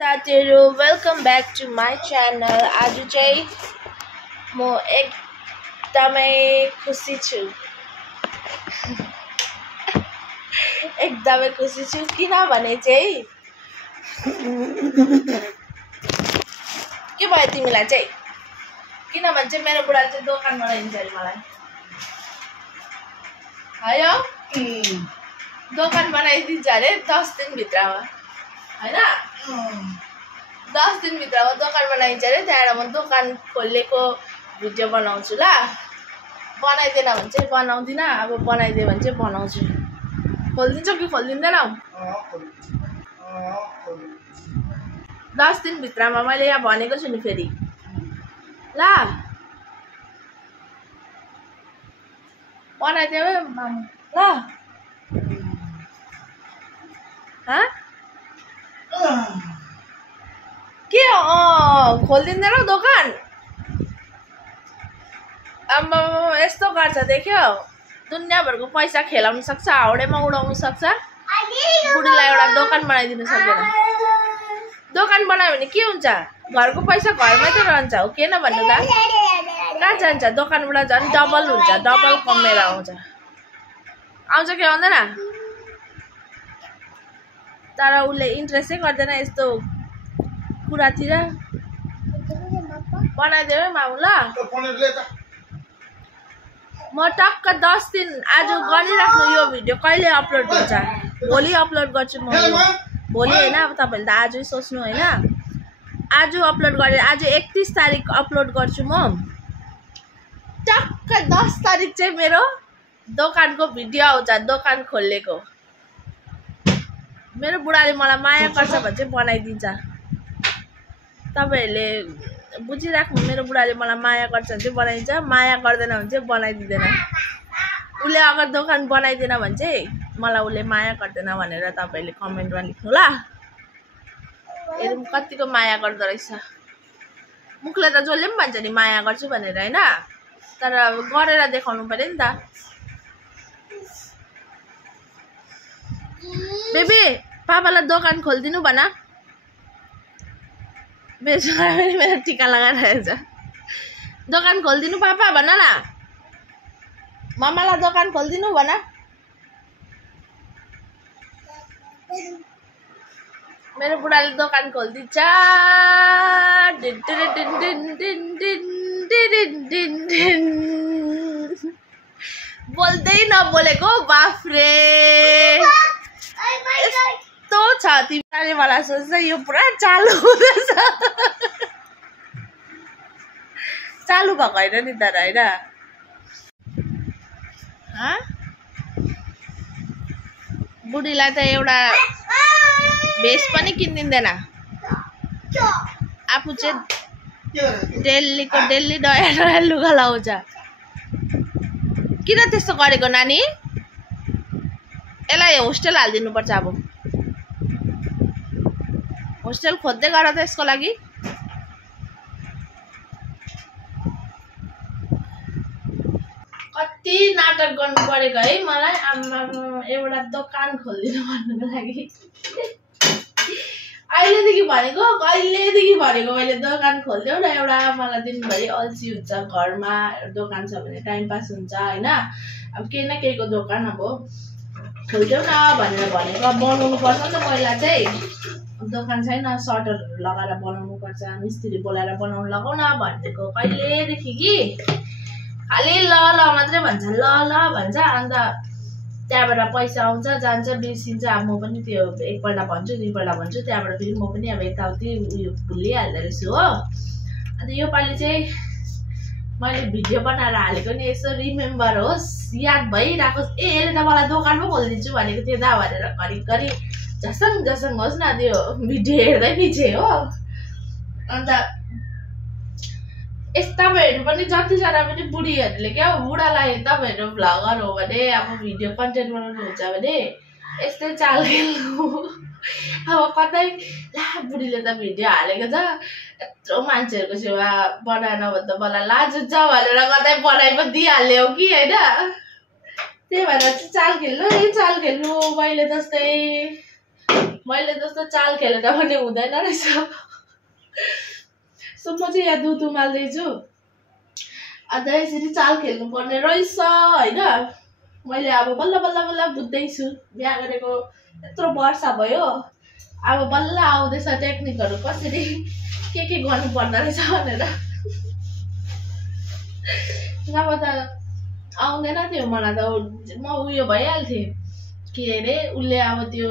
साथीहरु welcome back to my channel. आज चाहिँ म एकदमै खुसी छु किनभने चाहिँ के भयो तिमीलाई चाहिँ किनभने चाहिँ मेरो बुढाले चाहिँ दोकान बनाइदिन्छ अरे मलाई है दोकान बनाइदिन्छ अरे 10 दिन भित्रमा हैन 10 दिन भित्रमा दोकान बनाइन्छ अरे। त्यहाँबाट म दोकान खोलेको भिडियो बनाउँछु ल। बनाइदिएन भने चाहिँ बनाउँदिन, अब बनाइदियो भने चाहिँ बनाउँछु। खोलिदिन्छौ कि खोलिदिँदैनौ? 10 दिन भित्रमा मैले यहाँ भनेको छु नि फेरि ल। बनाइदियो मामु ल। के खोलिदिँदैनौ दोकान? अब यस्तो गर्छ देख्यो, दुनियाँभरको पैसा खेलाउन सक्छ, हाउडेमा उडाउन सक्छ। बुढीलाई एउटा दोकान बनाइदिनु सक्दैन। दोकान बनायो भने के हुन्छ? घरको पैसा घरमै त रहन्छ, हो के न भन्नु त? कहाँ जान्छ? दोकानबाट झन् डबल हुन्छ, डबल कमेर आउँछ कि आउँदैन? तर उसले इन्ट्रेस्टै गर्दैन यस्तो कुरातिर। बनाइदियो है मामु ल। म टक्क 10 दिन आज गरिराख्नु। यो भिडियो कहिले अपलोड हुन्छ? भोलि अपलोड गर्छु म। भोलि होइन, अब तपाईँले त आजै सोच्नु होइन। आज अपलोड गरेर आज 31 तारिक अपलोड गर्छु म। टक्क 10 तारिक चाहिँ मेरो दोकानको भिडियो आउँछ, दोकान खोलेको। मेरो बुढाले मलाई माया गर्छ भने चाहिँ बनाइदिन्छ। तपाईहरुले बुझिराख्नु, मेरो बुढाले मलाई माया गर्छ भने चाहिँ बनाइदिन्छ, माया गर्दैन भने चाहिँ बनाइदिँदैन। उसले अगर दोकान बनाइदिएन भने चाहिँ मलाई उसले माया गर्दैन भनेर तपाईहरुले कमेन्टमा लेख्नु ल। हेरौँ कतिको माया गर्दो रहेछ। मुखले त जसले पनि भन्छ नि माया गर्छु भनेर हैन, तर गरेर देखाउनु पर्यो नि त। बेबी पापालाई दोकान खोलिदिनु भन। मेरो टिका लगाइरहेको छ। दोकान खोलिदिनु पापा भन न। मम्मालाई दोकान खोलिदिनु भन। मेरो बुढाले दोकान खोलिदिन्छ। बोल्दै नबोलेको बाफ्रे यस्तो छ। तिमीले मलाई सोच्छ यो पुरा चालु हुँदैछ। चालु भएको होइन नि तर होइन। बुढीलाई त एउटा भेस्ट पनि किनिदिँदैन। आफू चाहिँ डेलीको डेली नयाँ नयाँ लुगा लाउँछ। किन त्यस्तो गरेको नानी? यसलाई होस्टेल हालिदिनु पर्छ। अब होस्टेल खोज्दै गर त यसको लागि। कति नाटक गर्नु परेको है मलाई आमा एउटा दोकान खोलिदिनु भन्नुको लागि। कहिलेदेखि भनेको मैले दोकान खोलिदेऊ न एउटा। मलाई दिनभरि अल्छी हुन्छ, घरमा दोकान छ भने टाइम पास हुन्छ होइन। अब केही न केहीको दोकान अब खोलिदेऊ न भनेर भनेको। बनाउनु पर्छ नि त पहिला चाहिँ। दोकान छैन, सटरहरू लगाएर बनाउनु पर्छ, मिस्त्री बोलाएर बनाउनु लगाउन भनेको कहिलेदेखि कि। खालि ल ल मात्रै भन्छ, ल ल भन्छ। अन्त त्यहाँबाट पैसा आउँछ जान्छ बिर्सिन्छ। अब म पनि त्यो एकपल्ट भन्छु दुईपल्ट भन्छु, त्यहाँबाट फेरि म पनि अब यताउति उयो भुलिहाल्दो रहेछु हो। अन्त योपालि चाहिँ मैले भिडियो बनाएर हालेको नि यसो रिमेम्बर होस्, याद भइराखोस्। यसले त मलाई दोकान पो खोलिदिन्छु भनेको थियो दा भनेर घरिघरि झसङ होस् न त्यो भिडियो हेर्दै पछि हो। अन्त तपाईँहरू पनि जतिजना पनि बुढीहरूले क्या बुढालाई तपाईँहरू भ्लगर हो भने अब भिडियो कन्टेन्ट बनाउनु हुन्छ भने यस्तै चाल खेल्नु। अब कतै ला बुढीले त भिडियो हालेको छ, यत्रो मान्छेहरूको सेवा बनाएन भने त मलाई लाज हुन्छ भनेर कतै बनाइ पो दिइहाल्यो कि होइन। त्यही भएर चाहिँ चाल खेल्नु। मैले जस्तै मैले जस्तो चाल खेलेर पनि हुँदैन रहेछ। सो म चाहिँ यहाँ दुध उमाल्दैछु। अन्त यसरी चाल खेल्नु पर्ने रहेछ होइन। मैले अब बल्ल बल्ल बल्ल बुझ्दैछु, बिहा गरेको यत्रो वर्ष भयो, अब बल्ल आउँदैछ टेक्निकहरू कसरी के गर्नु पर्दो रहेछ भनेर। नभए त आउँदैन थियो मलाई त। म उयो भइहाल्थेँ के अरे, उसले अब त्यो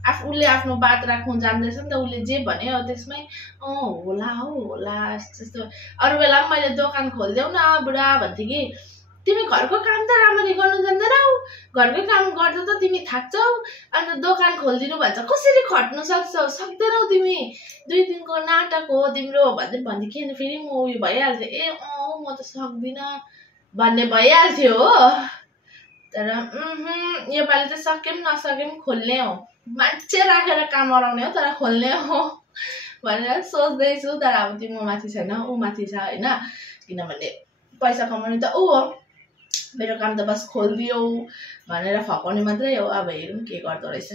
उसले आफ्नो बात राख्नु जान्दैछ नि त, उसले जे भन्यो त्यसमै होला हौ होला जस्तो। अरू बेला पनि मैले दोकान खोलिदेऊ न बुढा भन्थेँ कि तिमी घरको काम त राम्ररी गर्नु जान्दैनौ, घरको काम गर्दा त तिमी थाक्छौ, अन्त दोकान खोलिदिनु भन्छ कसरी खट्नु सक्दैनौ तिमी, 2 दिनको नाटक हो तिम्रो भन्दै कि फेरि म उयो भइहाल्थेँ, ए म त सक्दिनँ भन्ने भइहाल्थ्यो हो। तर योपालि चाहिँ सके पनि नसके पनि खोल्ने हो, मान्छे राखेर काम गराउने हो तर खोल्ने हो भनेर सोच्दैछु। तर अब त्यो म माथि छैन, ऊ माथि छ होइन। किनभने पैसा कमाउने त ऊ हो, मेरो काम त बस खोलिदियो भनेर फकाउने मात्रै हो। अब हेरौँ के गर्दो रहेछ।